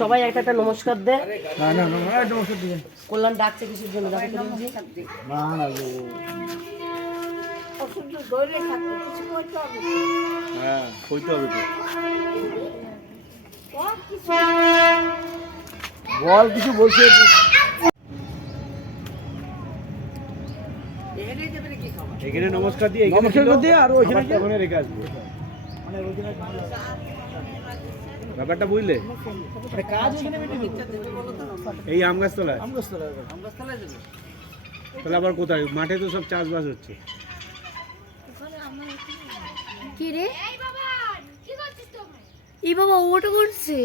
সবাই একটা একটা নমস্কার দে। কল্যাণ ডাকছে কিছুর জন্য। বল কিছু বলছে। এখানে নমস্কার দিয়ে আর ওইখানে রেখে আসবো। ব্যাপারটা বুঝলে? এই আম গাছতলায়। তাহলে আবার কোথায়? মাঠে তো সব চাষবাস হচ্ছে। কি রে এই বাবা ওটা করছে।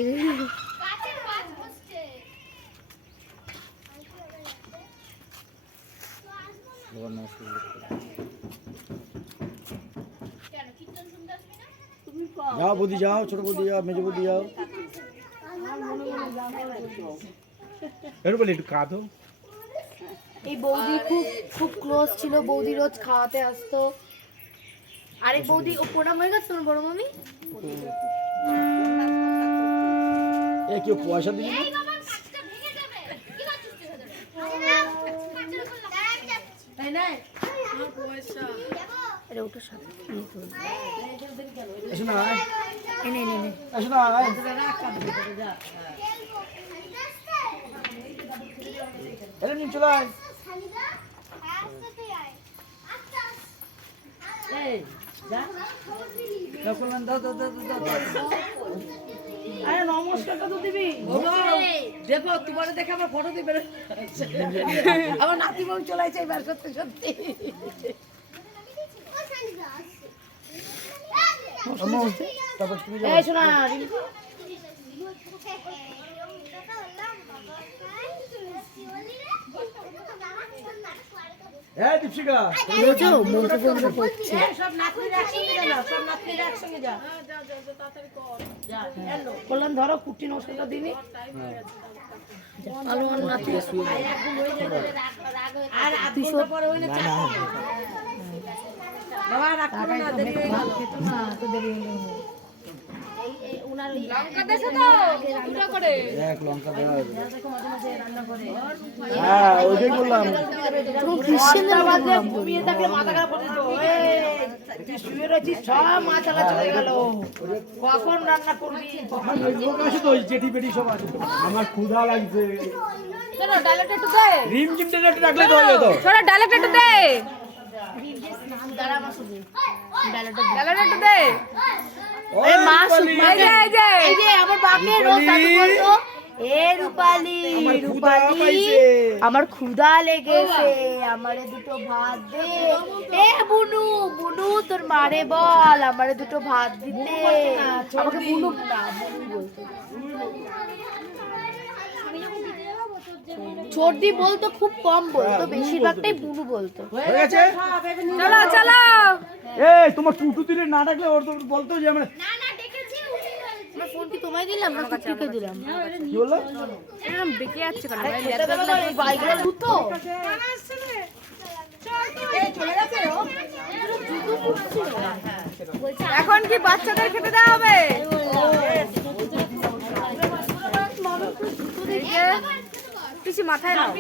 যাও বৌদি যাও, ছোট বৌদি যাও, মেজো বৌদি যাও। একটু কাঁদো। এই বৌদি খুব ক্লোজ ছিল। বৌদি রোজ খাওয়াতে আসতো। আরেক বৌদি ও প্রণাম হয়ে গেছে তোমার বড় মামি। কেউ পয়সা দিবি নমস্কার তো দিবি। দেখো তোমার দেখে আমার ফটো দিবে। আমার নাতি বউ চলে আসছে এবার। সত্যি সত্যি শোনা কল্যাণ ধরো কুটি নমস্কারটা দিনি। ঘুমিয়ে থাকলে মাথা খারাপ করে দিত। শুয়ে রয়েছি সব মাথাটা চলে গেল। কখন রান্না করবি? আমার ক্ষুধা লাগছে। ডায়লগটা একটু দে। রিমঝিম ডাকলে তো হয়ে যেত। ছোট ডায়লগটা একটু দে। ডায়লগটা একটু দে। এই মা এই যে আমার বাপে রোজ দাদু বলতো, এ রূপালি রূপালি আমার ক্ষুধা লেগেছে, আমারে দুটো ভাত দে। এ বুনু বুনু তোর মারে বল আমারে দুটো ভাত দিতে। আমাকে বুনু না বুনু বলতো। ছোটদি বলতো, খুব কম বলতো, বেশিরভাগটাই বুনু বলতো। চলো চলো। এই তোমার টুটু দিলে না ডাকলে ওর তো বলতো যে আমরা আমার ফোন কি তোমায় দিলাম না কুটিকে দিলাম? কি বললো? এরকম বেঁকে যাচ্ছে কেন ভাই? এই বাইকগুলো দুটো এখন কি বাচ্চাদের খেতে দেওয়া হবে? পিসি মাথায় নাও।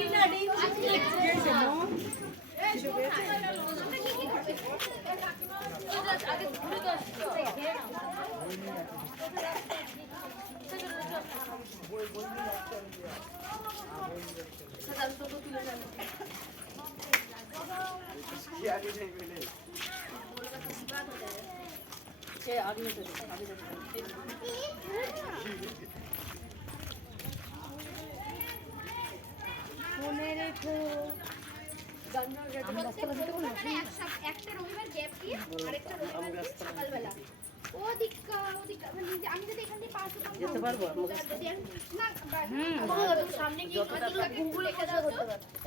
মনে রেখো একটা রবিবার গ্যাপ দিয়ে আরেকটা রবিবার সকালবেলা ওদিকটা মানে আমি যদি এখান থেকে পাস করতে যেতে পারবো না সামনে গিয়ে গুগল লেখা দাও তো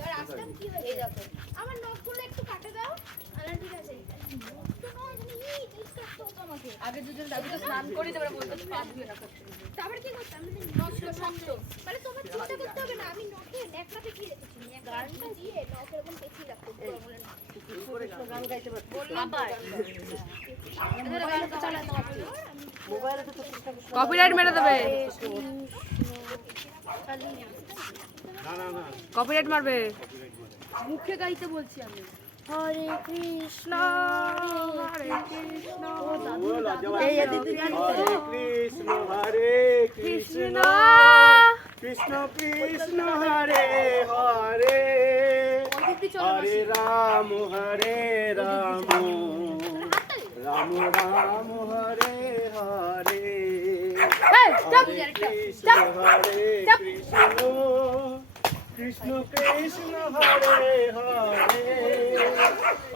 আর আসলাম কি হয়ে দেখো আমার নোটগুলো একটু কাটে দাও। ঠিক আছে আগে দুজন দাদুকে স্নান করি তারপরে বলতে পা ধুয়ে রাখো। তারপরে কি করতাম শক্ত মানে তোমার চিন্তা করতে হবে না আমি নখে ন্যাকড়া পেঁচিয়ে রেখেছি গানটা দিয়ে নখের উপর পেঁচিয়ে রাখতে বলে না গান গাইতে পারতো। আবার মোবাইলে তো কৃষ্ণ কপিরাইট মেরে দেবে, না না না কপিরাইট মারবে। মুখে গাইতে বলছি আমি। হরে কৃষ্ণ হরে কৃষ্ণ এই দিদি জানি হরে কৃষ্ণ হরে কৃষ্ণ কৃষ্ণ কৃষ্ণ হরে হরে হরে রাম রাম রাম হরে হরে হরে কৃষ্ণ কৃষ্ণ কৃষ্ণ হরে হরে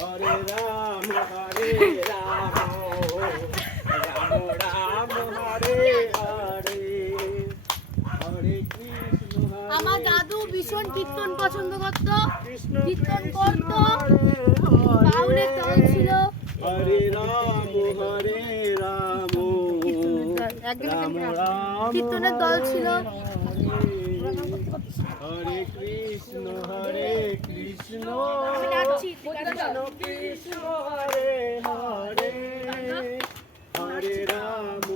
হরে রাম রাম রাম হরে হরে হরে কৃষ্ণ আমার দাদু ভীষণ কীর্তন পছন্দ করতো কৃষ্ণ কীর্তন করতো বাউলের দল ছিল হরে রাম রাম রাম কীর্তনের দল ছিল হরে কৃষ্ণ কৃষ্ণ কৃষ্ণ হরে হরে হরে রাম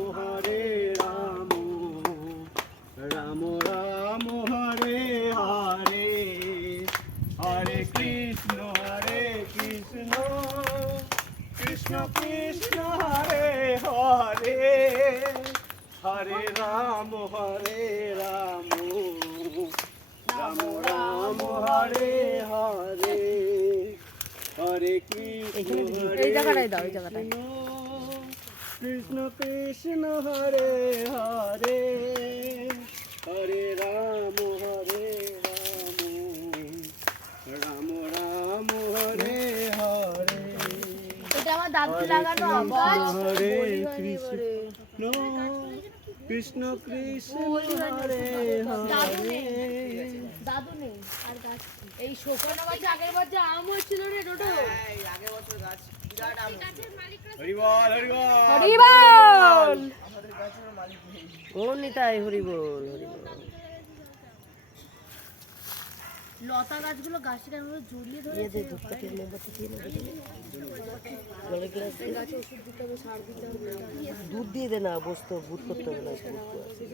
রাম রাম হরে হরে হরে কৃষ্ণ কৃষ্ণ কৃষ্ণ কৃষ্ণ হরে হরে হরে রাম রাম রাম হরে হরে হরে কৃষ্ণ এই জায়গাটাই দাও, এই জায়গাটায়। কৃষ্ণ কৃষ্ণ হরে হরে হরে রাম রাম রাম হরে হরে এটা আমার দাদু লাগানো আওয়াজ হরে কৃষ্ণ কৃষ্ণ কৃষ্ণ হরে হরে দাদু নেই আর গাছ এই শোকানো গাছে আগের বার যে আম হয়েছিল রে ডোডো। হরি বল হরি বল হরি বল। ও নিতাই হরি বল হরি বল। লতা গাছগুলো গাছের মধ্যে জড়িয়ে ধরে দিয়ে দে ধূপকাঠির মোমবাতি দিয়ে দে জলের গ্লাস দে। গাছে ওষুধ দিতে হবে সার দিতে হবে দুধ দিয়ে দে না বসতো ভূত করতে হবে না ভূত তো আছে।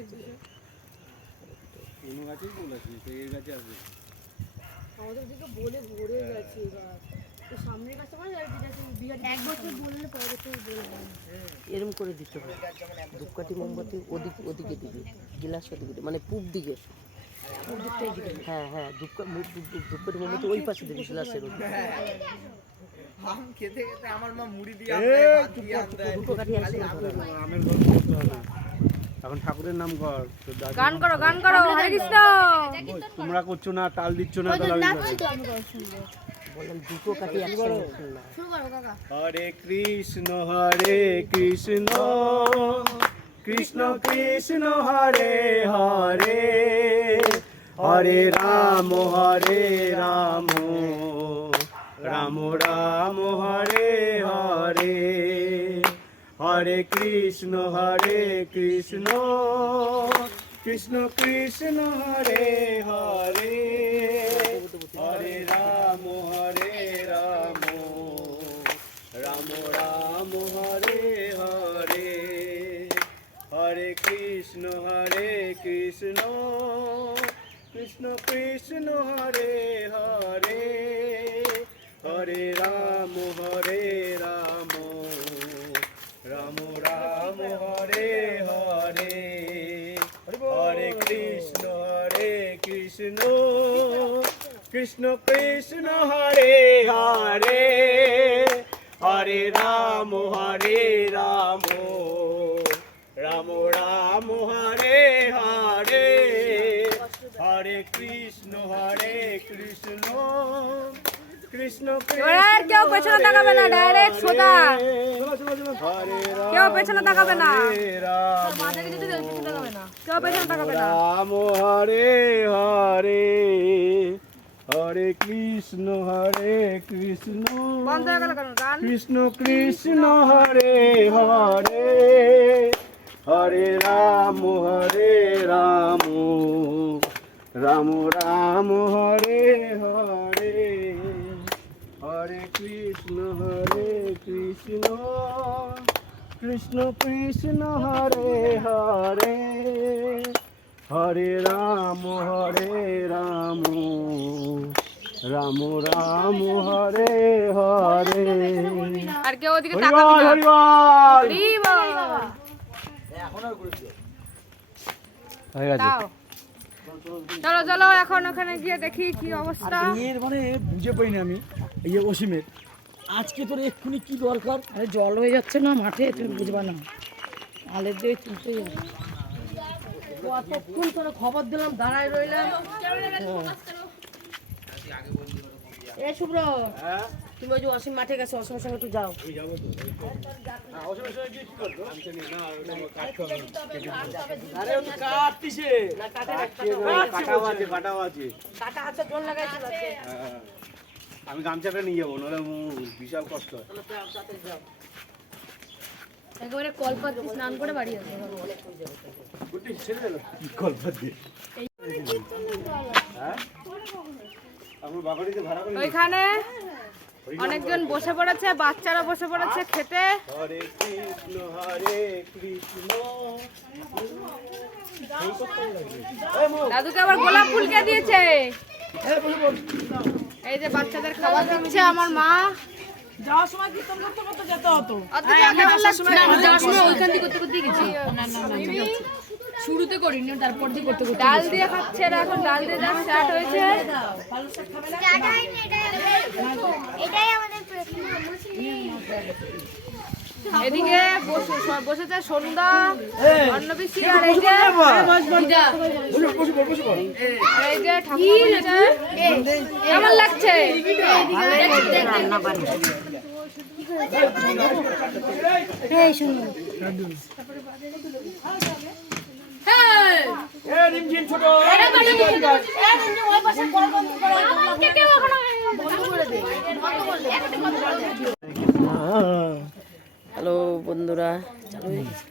কোনো গাছেই বলেছি তো এর গাছে আসবে আমাদের দিকে বলে ভরে গেছে এবার। তো সামনের গাছটা মানে এক বছর বললে পরে বছর বলবো এরম করে দিতে হবে ধূপকাঠি মোমবাতি ওদিকে দিবে গ্লাস ওদিকে দিবে, মানে পূব দিকে হ্যাঁ হ্যাঁ ধূপকাঠি মোমবাতি ওই পাশে দিবি গ্লাসের ওদিকে। ধূপকাঠি একসঙ্গে ধরে না। আমের গল্প করতে হবে এখন ঠাকুরের নাম কর তোর দাদু গান করো, গান করো। হরে কৃষ্ণ। তোমরা করছো না তাল দিচ্ছ না তাহলে আমি করবো। তো আমি করে শুনবো বললাম দুটো কাঠি একসঙ্গে শুনলাম। শুরু করো কাকা হরে কৃষ্ণ কৃষ্ণ কৃষ্ণ কৃষ্ণ হরে হরে হরে রাম রাম রাম রাম হরে হরে হরে কৃষ্ণ কৃষ্ণ কৃষ্ণ কৃষ্ণ হরে হরে হরে রাম রাম রাম রাম হরে হরে হরে কৃষ্ণ কৃষ্ণ কৃষ্ণ কৃষ্ণ হরে হরে হরে রাম রাম রাম রাম হরে হরে হরে কৃষ্ণ কৃষ্ণ কৃষ্ণ কৃষ্ণ হরে হরে হরে রাম রাম রাম রাম হরে হরে হরে কৃষ্ণ কৃষ্ণ কৃষ্ণ এবার আর কেউ পেছনে তাকাবে না, ডাইরেক্ট সোজা। হরে কেউ পেছনে তাকাবে না, রাম মাঝে কিছু পিছনে তাকাবে না, কেউ পেছনে তাকাবে না। রাম হরে হরে হরে কৃষ্ণ বন্ধ হয়ে গেল কেন গান? কৃষ্ণ কৃষ্ণ হরে হরে হরে রাম রাম রাম হরে হরে হরে কৃষ্ণ কৃষ্ণ কৃষ্ণ হরে হরে হরে রাম রাম রাম হরে হরে। আর কেউ ওদিকে হরি তাকাবি বল, না। হরি বল। হরি বল। হয়ে গেছে। দাও। চলো চলো এখন ওখানে গিয়ে দেখি কি অবস্থা। এর মানে বুঝে পাইনি আমি এই যে অসীমের আজকে তোর এক্ষুনি কি দরকার? আরে জল হয়ে যাচ্ছে না মাঠে, তুমি বুঝবা না। আলের দিয়ে তুলতে যাবে। কতক্ষণ তোরা খবর দিলাম, দাঁড়ায় রইলাম। এ শুভ্র, তুমি ওই যে অসীম মাঠে গেছো, অসীমের সঙ্গে একটু যাও। আরে ও তো কাটতিছে। না কাটে না, কাটাও আছে। কাটা আছে, জল লাগাইছিল আজকে। আমি গামছাটা নিয়ে যাবো, নাহলে বিশাল কষ্ট হয়। তাহলে তো সাথে যাও। একেবারে কলপাতে স্নান করে বাড়ি আসবে। আমার বাগাড়িতে ভাড়া করে ওইখানে অনেকজন বসে পড়েছে, বাচ্চারা বসে পড়েছে খেতে। হরে কৃষ্ণ দাদুকে আবার গোলাপ ফুল কে দিয়েছে। এই যে বাচ্চাদের খাবার দিচ্ছে আমার মা। যাওয়ার সময় কীর্তন করতে করতে যেতে হতো। অত কেমন লাগছে? যাওয়ার সময় ওইখান থেকে করতে করতে গেছি। শুরুতে করিনি, তারপর দিয়ে করতে করতে। ডাল দিয়ে খাচ্ছে এরা, এখন ডাল দিয়ে যা স্টার্ট হয়েছে। এটাই আমাদের প্রশ্ন। এদিকে বসেছে সন্ধ্যা, অন্নবৃষ্টি, আর এই যে এই যে ঠাকুর বসেছে। কেমন লাগছে? হ্যালো বন্ধুরা, চালু হয়ে গেছে।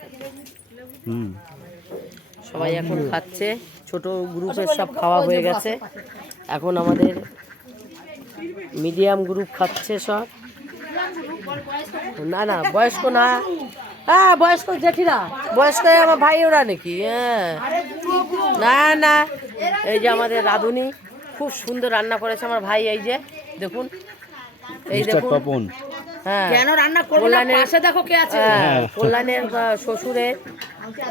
সবাই এখন খাচ্ছে, ছোট গ্রুপের সব খাওয়া হয়ে গেছে। এখন আমাদের মিডিয়াম গ্রুপ খাচ্ছে সব। না না বয়স্ক না, হ্যাঁ বয়স্ক জেঠিরা, বয়স্ক আমার ভাই ওরা নাকি? হ্যাঁ না না, এই যে আমাদের রাঁধুনি খুব সুন্দর রান্না করেছে আমার ভাই। এই যে দেখুন, এই দেখুন, হ্যাঁ কেন রান্না করবো না? পাশে দেখো কে আছে। কল্যাণের শ্বশুরের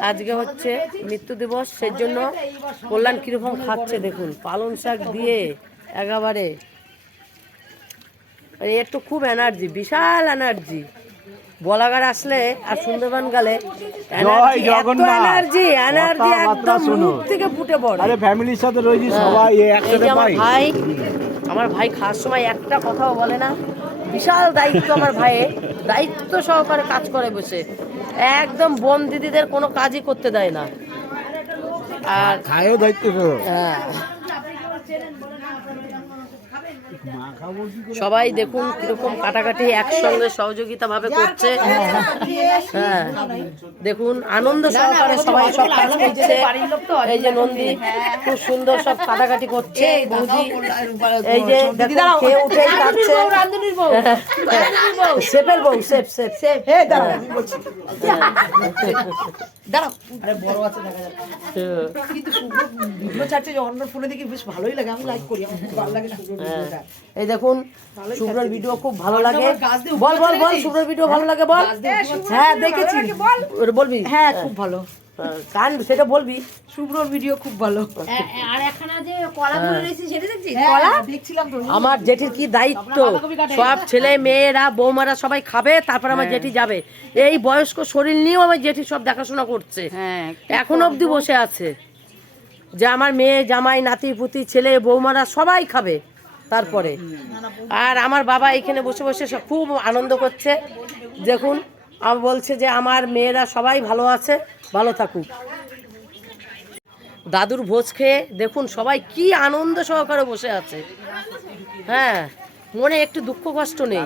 আজকে হচ্ছে মৃত্যু দিবস, সেই জন্য কল্যাণ কিরকম খাচ্ছে দেখুন, পালং শাক দিয়ে একেবারে। এর তো খুব এনার্জি, বিশাল এনার্জি। বলাগার আসলে আর সুন্দরবন গেলে এনার্জি একদম মুখ থেকে ফুটে পড়ে। আরে ফ্যামিলির সাথে রয়েছি সবাই একসাথে পাই। আমার ভাই খাওয়ার সময় একটা কথাও বলে না। বিশাল দায়িত্ব আমার ভাইয়ের, দায়িত্ব সহকারে কাজ করে বসে, একদম বোন দিদিদের কোনো কাজই করতে দেয় না। আর খায়ও দায়িত্ব তো। হ্যাঁ, সবাই দেখুন কিরকম কাটাকাটি একসঙ্গে সহযোগিতা ভাবে করছে। হ্যাঁ দেখুন, আনন্দ সহকারে সবাই সব কাজ করছে। এই যে নন্দী খুব সুন্দর সব কাটাকাটি করছে, বৌদি এই যে দেখো খেয়ে উঠে যাচ্ছে। সেপের বউ, সেপ সেপ সেপ। দাঁড়াও, আরে বড় আছে দেখা যাচ্ছে। কিন্তু শুভ্র ভিডিও ছাড়ছে যে অন্য ফোনে দেখি বেশ ভালোই লাগে, আমি লাইক করি, আমার খুব ভালো লাগে শুভ্র ভিডিওটা। এই দেখুন শুভ্রর ভিডিও খুব ভালো লাগে। বল বল বল, শুভ্রর ভিডিও ভালো লাগে বল। হ্যাঁ দেখেছি, বলবি? হ্যাঁ খুব ভালো। কান সেটা বলবি। শুভ্রর ভিডিও খুব ভালো। আর এখানে যে কলাগুলো রয়েছে সেটা দেখছিস? কলা দেখছিলাম তো। আমার জেঠির কি দায়িত্ব, সব ছেলে মেয়েরা বৌমারা সবাই খাবে, তারপর আমার জেঠি যাবে। এই বয়স্ক শরীর নিয়েও আমার জেঠি সব দেখাশোনা করছে, এখন অবধি বসে আছে যে আমার মেয়ে জামাই নাতি পুতি ছেলে বৌমারা সবাই খাবে তারপরে। আর আমার বাবা এখানে বসে বসে সব খুব আনন্দ করছে। দেখুন আমার বলছে যে আমার মেয়েরা সবাই ভালো আছে, ভালো থাকুক। দাদুর ভোজ খেয়ে দেখুন সবাই কি আনন্দ সহকারে বসে আছে। হ্যাঁ, মনে একটু দুঃখ কষ্ট নেই।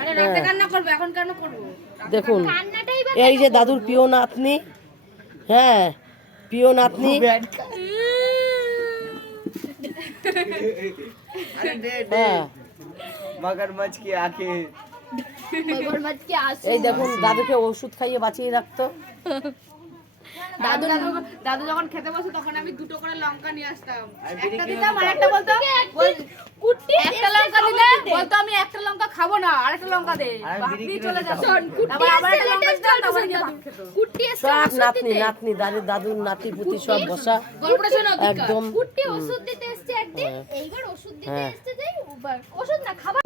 আরে রাতে কান্না করবে, এখন কেন করবো? দেখুন কান্নাটাই বা এই যে দাদুর প্রিয় নাতনি, হ্যাঁ প্রিয় নাতনি, হ্যাঁ मगरमच्छ की आंखें মগরমাছকে আসে। এই দেখুন দাদুকে ওষুধ খাইয়ে বাঁচিয়ে রাখতো। দাদু দাদু যখন খেতে বসে তখন আমি 2টো করে লঙ্কা নিয়ে আসতাম, একটা দিতাম আর একটা বলতো কুট্টি একটা লঙ্কা দিলে বলতো আমি একটা লঙ্কা খাবো না, আরেকটা লঙ্কা দে, ভাত দিয়ে চলে যেত। তারপর আবার একটা লঙ্কা দিতাম, তারপর গিয়ে ভাত খেত। কুট্টি এসে সব নাতনি নাতনি দাদুর নাতি পুতি সব বসা গল্পটা শোনো একদম। কুট্টি ওষুধ দিতে এসছে একদিন, এইবার ওষুধ দিতে এসছে, যাই ওষুধ না খাবার